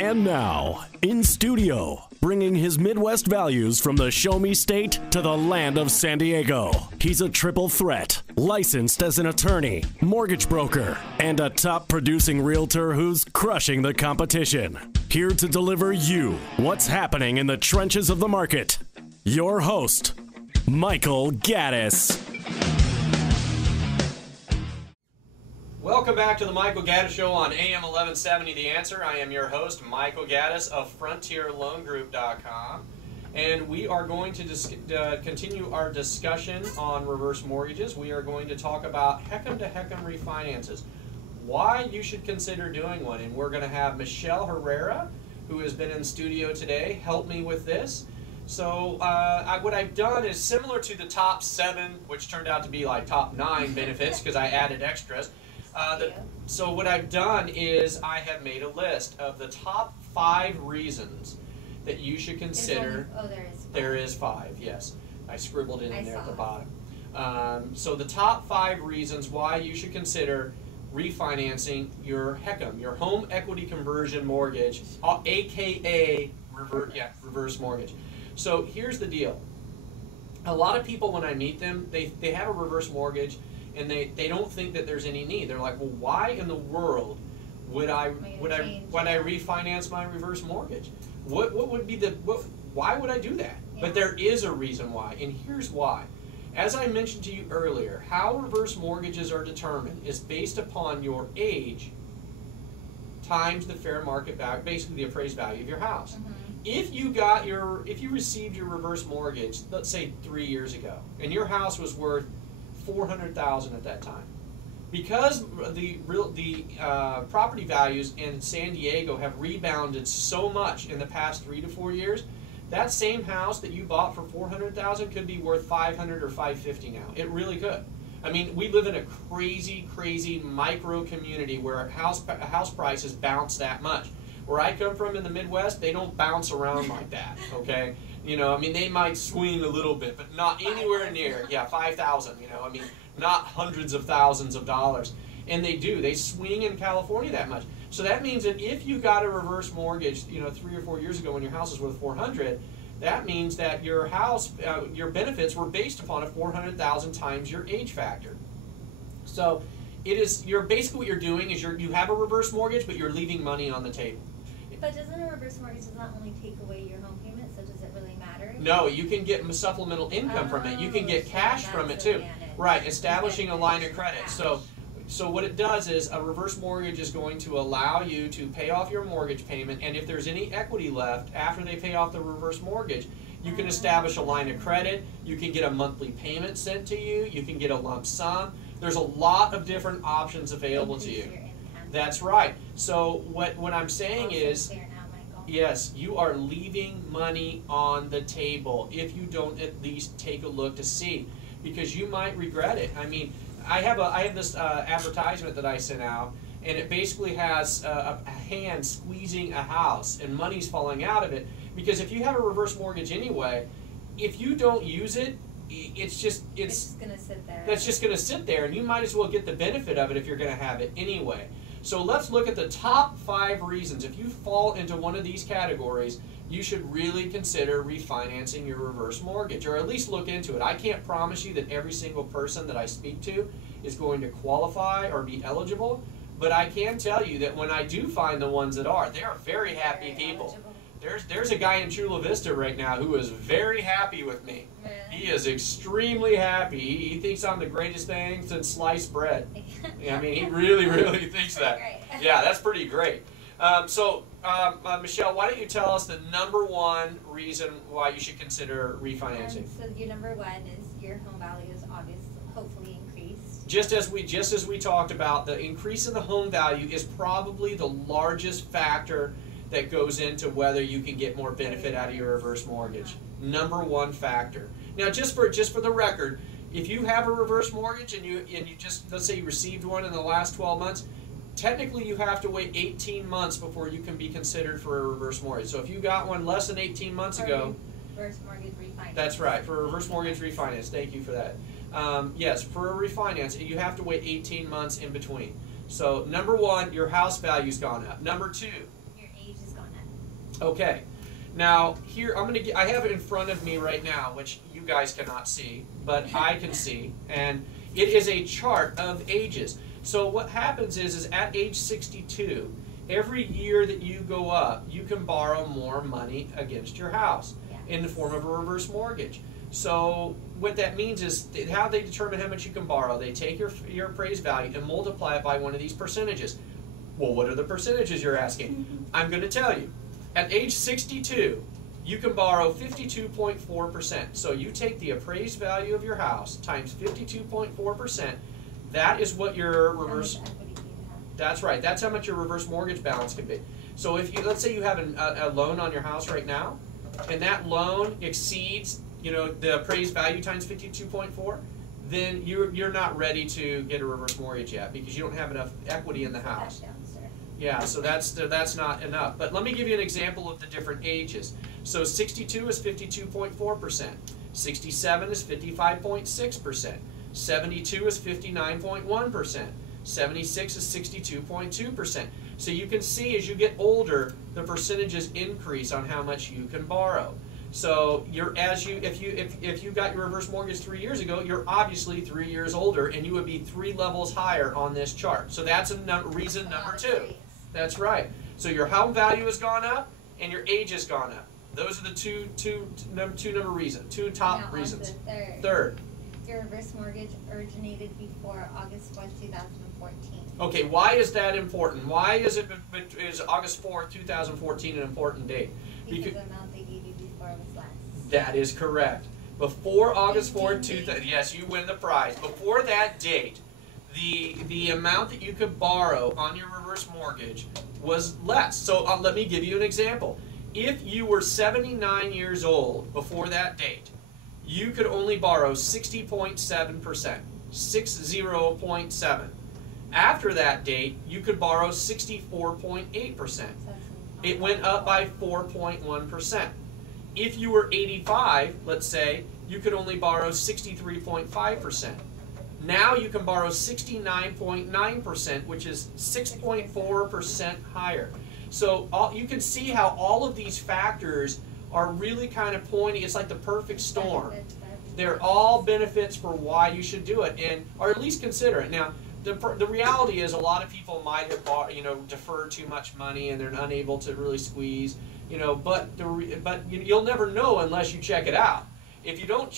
And now, in studio, bringing his Midwest values from the Show Me State to the land of San Diego. He's a triple threat, licensed as an attorney, mortgage broker, and a top producing realtor who's crushing the competition. Here to deliver you what's happening in the trenches of the market. Your host, Michael Gaddis. Welcome back to the Michael Gaddis Show on AM1170 The Answer. I am your host, Michael Gaddis of FrontierLoanGroup.com. And we are going to continue our discussion on reverse mortgages. We are going to talk about HECM to HECM refinances, why you should consider doing one. And we're going to have Michelle Herrera, who has been in studio today, help me with this. So what I've done is similar to the top 7, which turned out to be like top 9 benefits because I added extras. So what I've done is I have made a list of the top 5 reasons that you should consider. There is 5, yes. I scribbled it in there at the bottom. So the top 5 reasons why you should consider refinancing your HECM, your home equity conversion mortgage, aka reverse mortgage. So here's the deal. A lot of people, when I meet them, they have a reverse mortgage and they don't think that there's any need. They're like, well, why in the world would I refinance my reverse mortgage? What would be why would I do that? Yeah. But there is a reason why, and here's why. As I mentioned to you earlier, how reverse mortgages are determined is based upon your age times the fair market value, basically the appraised value of your house. Mm-hmm. If you received your reverse mortgage, let's say 3 years ago, and your house was worth $400,000 at that time, because the property values in San Diego have rebounded so much in the past 3 to 4 years, that same house that you bought for $400,000 could be worth $500 or $550 now. It really could. I mean, we live in a crazy micro community where house prices bounce that much. Where I come from in the Midwest, they don't bounce around like that, okay? You know, I mean, they might swing a little bit, but not anywhere near, 5,000, you know, I mean, not hundreds of thousands of dollars. And they swing in California that much. So that means that if you got a reverse mortgage, 3 or 4 years ago when your house was worth $400,000, that means that your house, your benefits were based upon a $400,000 times your age factor. So basically what you're doing is you have a reverse mortgage, but you're leaving money on the table. But doesn't a reverse mortgage not only take away your home payment, so does it really matter? No, you can get supplemental income from it. You can get cash from it too. Right, establishing a line of credit. So what it does is a reverse mortgage is going to allow you to pay off your mortgage payment, and if there's any equity left after they pay off the reverse mortgage, you can establish a line of credit, you can get a monthly payment sent to you, you can get a lump sum. There's a lot of different options available to you. That's right. So what I'm saying is, yes, you are leaving money on the table if you don't at least take a look to see, because you might regret it. I mean, I have this advertisement that I sent out, and it basically has a hand squeezing a house and money's falling out of it, because if you have a reverse mortgage anyway, if you don't use it, it's just going to sit there. That's just going to sit there, and you might as well get the benefit of it if you're going to have it anyway. So let's look at the top 5 reasons. If you fall into one of these categories, you should really consider refinancing your reverse mortgage, or at least look into it. I can't promise you that every single person that I speak to is going to qualify or be eligible, but I can tell you that when I do find the ones that are, they are very happy people. There's a guy in Chula Vista right now who is very happy with me. He is extremely happy. He thinks I'm the greatest thing since sliced bread. I mean, he really thinks that. Yeah, that's pretty great. Michelle, why don't you tell us the number 1 reason why you should consider refinancing? So your number 1 is your home value is obviously, hopefully increased. Just as we talked about, the increase in the home value is probably the largest factor that goes into whether you can get more benefit out of your reverse mortgage. Number 1 factor. Now, just for the record, if you have a reverse mortgage and you just, let's say you received one in the last 12 months, technically you have to wait 18 months before you can be considered for a reverse mortgage. So if you got one less than 18 months ago, reverse mortgage refinance. That's right, for a reverse mortgage refinance. Thank you for that. Yes, for a refinance, you have to wait 18 months in between. So number 1, your house value's gone up. Number 2, your age has gone Okay. Now, here, I have it in front of me right now, which you guys cannot see, but I can see, and it is a chart of ages. So what happens is at age 62, every year that you go up, you can borrow more money against your house in the form of a reverse mortgage. So what that means is how they determine how much you can borrow. They take your appraised value and multiply it by one of these percentages. Well, what are the percentages, you're asking? I'm going to tell you. At age 62, you can borrow 52.4%. So you take the appraised value of your house times 52.4%. That is what your reverse. That's right. That's how much your reverse mortgage balance can be. So if you, let's say you have a loan on your house right now, and that loan exceeds, the appraised value times 52.4, then you're not ready to get a reverse mortgage yet because you don't have enough equity in the house. Yeah, so that's not enough. But let me give you an example of the different ages. So 62 is 52.4%, 67 is 55.6%, 72 is 59.1%, 76 is 62.2%. So you can see as you get older, the percentages increase on how much you can borrow. So if you got your reverse mortgage 3 years ago, you're obviously 3 years older, and you would be 3 levels higher on this chart. So that's reason number 2. That's right. So your home value has gone up, and your age has gone up. Those are the two top reasons. Third. Your reverse mortgage originated before August 4th, 2014. Okay, why is that important? Why is August 4th, 2014 an important date? Because the amount they gave you before was less. That is correct. Before August 4th, 2000, yes, you win the prize. Before that date, the amount that you could borrow on your reverse mortgage was less. So let me give you an example. If you were 79 years old before that date, you could only borrow 60.7%, 60.7. After that date, you could borrow 64.8%. It went up by 4.1%. If you were 85, let's say, you could only borrow 63.5%. Now you can borrow 69.9%, which is 6.4% higher. So you can see how all of these factors are really kind of pointing. It's like the perfect storm. They're all benefits for why you should do it, or at least consider it. Now, the reality is a lot of people might have deferred too much money and they're unable to really squeeze. But you'll never know unless you check it out. If you don't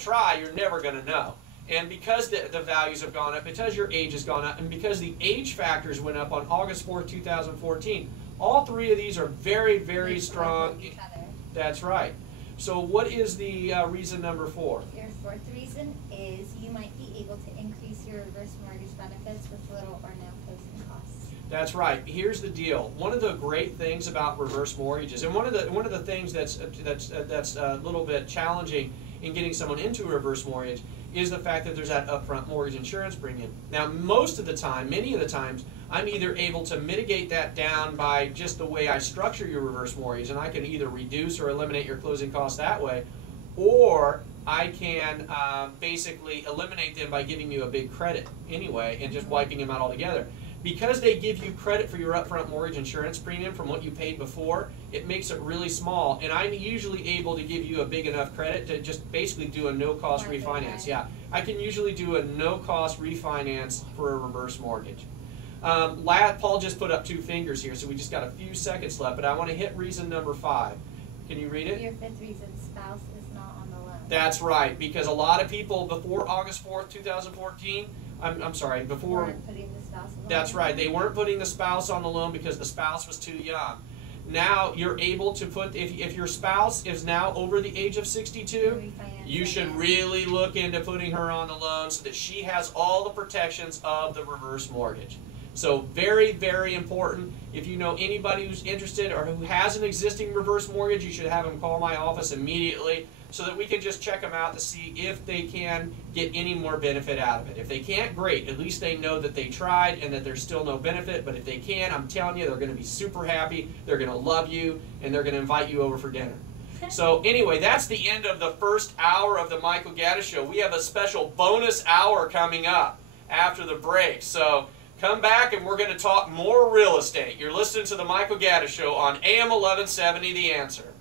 try, you're never going to know. And because the values have gone up, because your age has gone up, and because the age factors went up on August 4th, 2014, all 3 of these are very, very strong. That's right. So what is the reason number 4? Your 4th reason is you might be able to increase your reverse mortgage benefits with little or no closing costs. That's right. Here's the deal. One of the great things about reverse mortgages, and one of the things that's a little bit challenging in getting someone into a reverse mortgage, is the fact that there's that upfront mortgage insurance premium. Now, most of the time, many of the times, I'm either able to mitigate that down by just the way I structure your reverse mortgage, and I can either reduce or eliminate your closing costs that way, or I can basically eliminate them by giving you a big credit anyway and just wiping them out altogether. Because they give you credit for your upfront mortgage insurance premium from what you paid before, it makes it really small, and I'm usually able to give you a big enough credit to just basically do a no-cost refinance. Yeah, I can usually do a no-cost refinance for a reverse mortgage. Paul just put up 2 fingers here, so we just got a few seconds left, but I want to hit reason number 5. Can you read it? Your 5th reason, spouse is not on the loan. That's right, because a lot of people before August 4th, 2014, I'm sorry, before... They weren't putting the spouse on the That's loan. right, they weren't putting the spouse on the loan because the spouse was too young. Now you're able to put, if your spouse is now over the age of 62, you should really look into putting her on the loan so that she has all the protections of the reverse mortgage. So very, very important. If you know anybody who's interested or who has an existing reverse mortgage, you should have them call my office immediately so that we can just check them out to see if they can get any more benefit out of it. If they can't, great. At least they know that they tried and that there's still no benefit. But if they can, I'm telling you, they're going to be super happy. They're going to love you, and they're going to invite you over for dinner. So anyway, that's the end of the first hour of the Michael Gaddis Show. We have a special bonus hour coming up after the break. So Come back and we're going to talk more real estate. You're listening to the Michael Gaddis Show on AM 1170 The Answer.